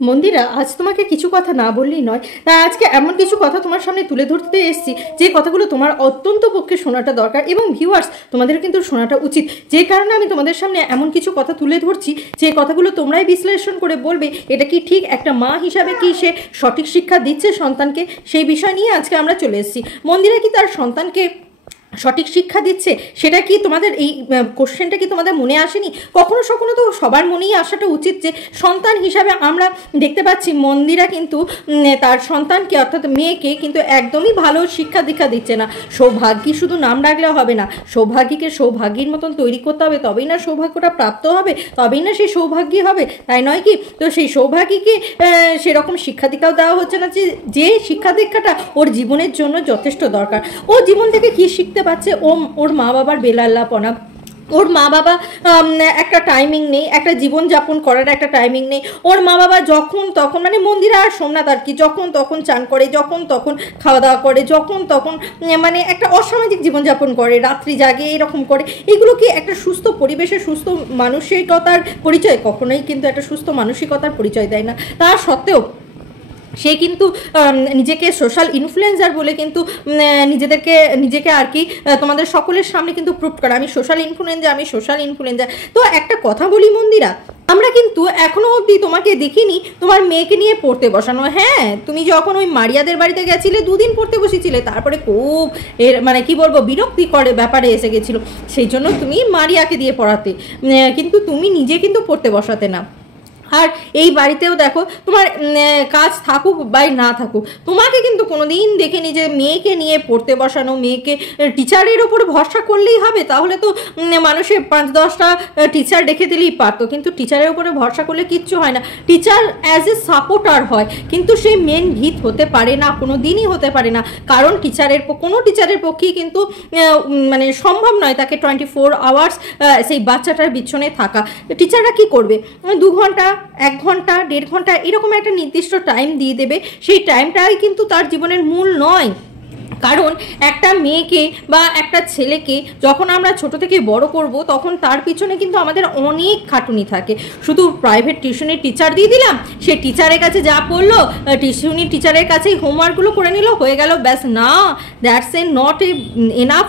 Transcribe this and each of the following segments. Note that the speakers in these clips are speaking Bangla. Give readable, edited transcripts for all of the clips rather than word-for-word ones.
মন্দিরা, আজ তোমাকে কিছু কথা না বললেই নয়। তাই আজকে এমন কিছু কথা তোমার সামনে তুলে ধরতে এসেছি যে কথাগুলো তোমার অত্যন্ত পক্ষে শোনাটা দরকার এবং ভিউয়ার্স তোমাদের কিন্তু শোনাটা উচিত। যে কারণে আমি তোমাদের সামনে এমন কিছু কথা তুলে ধরছি যে কথাগুলো তোমরাই বিশ্লেষণ করে বলবে এটা কি ঠিক, একটা মা হিসাবে কি সে সঠিক শিক্ষা দিচ্ছে সন্তানকে, সেই বিষয় নিয়ে আজকে আমরা চলে এসেছি। মন্দিরা কি তার সন্তানকে সঠিক শিক্ষা দিচ্ছে, সেটা কি তোমাদের এই কোশ্চেনটা কি তোমাদের মনে আসেনি? কখনো কখনো তো সবার মনেই আসাটা উচিত যে সন্তান হিসাবে আমরা দেখতে পাচ্ছি মন্দিরা কিন্তু তার সন্তানকে অর্থাৎ মেয়েকে কিন্তু একদমই ভালো শিক্ষা দীক্ষা দিচ্ছে না। সৌভাগ্যী শুধু নাম রাখলে হবে না, সৌভাগ্যীকে সৌভাগ্যীর মতন তৈরি করতে হবে, তবেই না সৌভাগ্যটা প্রাপ্ত হবে, তবেই না সেই সৌভাগ্যী হবে, তাই নয় কি? তো সেই সৌভাগ্যীকে সেরকম শিক্ষা দীক্ষাও দেওয়া হচ্ছে না যে শিক্ষা দীক্ষাটা ওর জীবনের জন্য যথেষ্ট দরকার। ও জীবন থেকে কী শিখতে পাচ্ছে? ওর মা বাবার বেলাল্লাপনা, ওর মা বাবা একটা টাইমিং নেই, একটা জীবনযাপন করার একটা টাইমিং নেই। ওর মা বাবা যখন তখন মানে মন্দিরা আর সোমনাথ আর কি যখন তখন চান করে, যখন তখন খাওয়া দাওয়া করে, যখন তখন মানে একটা অসামাজিক জীবনযাপন করে, রাত্রি জাগে, এরকম করে। এগুলো কি একটা সুস্থ পরিবেশে সুস্থ মানসিকতার পরিচয়? কখনোই কিন্তু একটা সুস্থ মানসিকতার পরিচয় দেয় না। তা সত্ত্বেও সে কিন্তু নিজেকে সোশ্যাল ইনফ্লুয়েন্সার বলে কিন্তু নিজেকে আর কি তোমাদের সকলের সামনে কিন্তু প্রুভ করে, আমি সোশ্যাল ইনফ্লুয়েন্সার। তো একটা কথা বলি মন্দিরা, আমরা কিন্তু এখনো অবধি তোমাকে দেখিনি তোমার মেয়েকে নিয়ে পড়তে বসানো। হ্যাঁ, তুমি যখন ওই মারিয়াদের বাড়িতে গেছিলে 2 দিন পড়তে বসেছিলে, তারপরে খুব মানে কি বলবো বিরক্তিকর ব্যাপারে এসে গেছিলো, সেই জন্য তুমি মারিয়াকে দিয়ে পড়াতে, কিন্তু তুমি নিজে কিন্তু পড়তে বসাতে না। আর এই বাড়িতেও দেখো তোমার কাজ থাকুক বা না থাকুক, তোমাকে কিন্তু কোনো দিন দেখিনি যে মেয়েকে নিয়ে পড়তে বসানো, মেয়েকে টিচারের ওপর ভরসা করলেই হবে, তাহলে তো মানুষের 5-10টা টিচার রেখে দিলেই পারতো, কিন্তু টিচারের উপরে ভরসা করলে কিচ্ছু হয় না। টিচার অ্যাজ এ সাপোর্টার হয়, কিন্তু সে মেন ভিত হতে পারে না, কোনো দিনই হতে পারে না, কারণ কোনো টিচারের পক্ষেই কিন্তু মানে সম্ভব নয় তাকে 24 আওয়ার্স সেই বাচ্চাটার পিছনে থাকা। টিচাররা কি করবে? 2 ঘন্টা, 1 ঘন্টা, 1.5 ঘন্টা এরকম একটা নির্দিষ্ট টাইম দিয়ে দেবে, সেই টাইমটাই কিন্তু তার জীবনের মূল নয়। কারণ একটা মেয়েকে বা একটা ছেলেকে যখন আমরা ছোট থেকে বড় করব, তখন তার পিছনে কিন্তু আমাদের অনেক খাটুনি থাকে। শুধু প্রাইভেট টিউশনের টিচার দিয়ে দিলাম, সে টিচারের কাছে যা পড়লো, টিচারের কাছেই হোমওয়ার্কগুলো করে নিল, হয়ে গেল, ব্যাস। না, দ্যাটস নট এনাফ।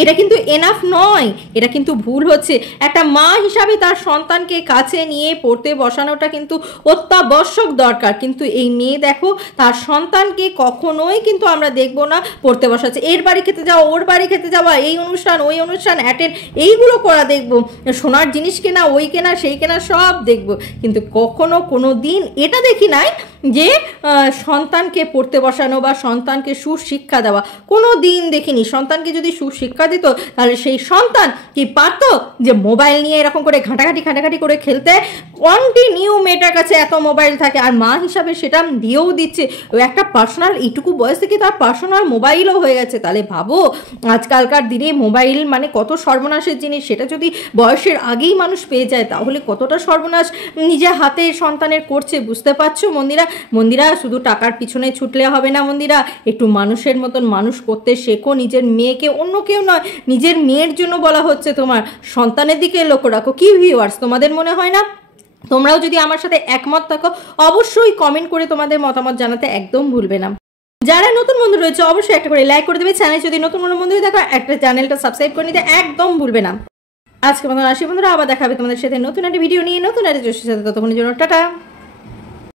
এটা কিন্তু এনাফ নয়, এটা কিন্তু ভুল হচ্ছে। একটা মা হিসাবে তার সন্তানকে কাছে নিয়ে পড়তে বসানোটা কিন্তু অত্যাবশ্যক দরকার, কিন্তু এই মেয়ে দেখো তার সন্তানকে কখনোই কিন্তু আমরা দেখবো না পড়তে বসাচ্ছে। এর বাড়ি খেতে যাওয়া, ওর বাড়ি খেতে যাওয়া, এই অনুষ্ঠান ওই অনুষ্ঠান অ্যাটেন্ড, এইগুলো করা দেখবো, সোনার জিনিস কেনা, ওই কেনা সেই কেনা সব দেখবো, কিন্তু কখনো কোনো দিন এটা দেখি নাই যে সন্তানকে পড়তে বসানো বা সন্তানকে সুশিক্ষা দেওয়া কোনো দিন দেখিনি। সন্তানকে যদি সুশিক্ষা দিত, তাহলে সেই সন্তান কি পারত যে মোবাইল নিয়ে এরকম করে ঘাঁটাঘাঁটি করে খেলতে? কন্টিনিউ মেয়েটার কাছে এত মোবাইল থাকে, আর মা হিসাবে সেটা দিয়েও দিচ্ছে। ওই একটা পার্সোনাল, এইটুকু বয়স থেকে তার পার্সোনাল মোবাইলও হয়ে গেছে। তাহলে ভাবো আজকালকার দিনে মোবাইল মানে কত সর্বনাশের জিনিস, সেটা যদি বয়সের আগেই মানুষ পেয়ে যায় তাহলে কতটা সর্বনাশ নিজের হাতে সন্তানের করছে, বুঝতে পারছো মন্দিরা? শুধু টাকার পিছনে ছুটলে হবে না মন্দিরা, একটু মানুষের মতন মানুষ করতে শেখো। নিজের মেয়েকে, অন্য কেউ নয়, নিজের মেয়ের জন্য বলা হচ্ছে, তোমার সন্তানের দিকে লক্ষ্য রাখো। কি ভিউয়ার্স, তোমাদের মনে হয় না? তোমরাও যদি আমার সাথে একমত থাকো অবশ্যই কমেন্ট করে তোমাদের মতামত জানাতে একদম ভুলবে না। যারা নতুন বন্ধু রয়েছে অবশ্যই একটা করে লাইক করে দেবে, চ্যানেল যদি নতুন বন্ধু হয়ে থাকো একটা চ্যানেলটা সাবস্ক্রাইব করে নিতে একদম ভুলবে না। আজকে মতন আসি বন্ধুরা, আবার দেখা হবে তোমাদের সাথে নতুন একটা ভিডিও নিয়ে, নতুন একটা জোশের সাথে। ততক্ষণের জন্য টাটা।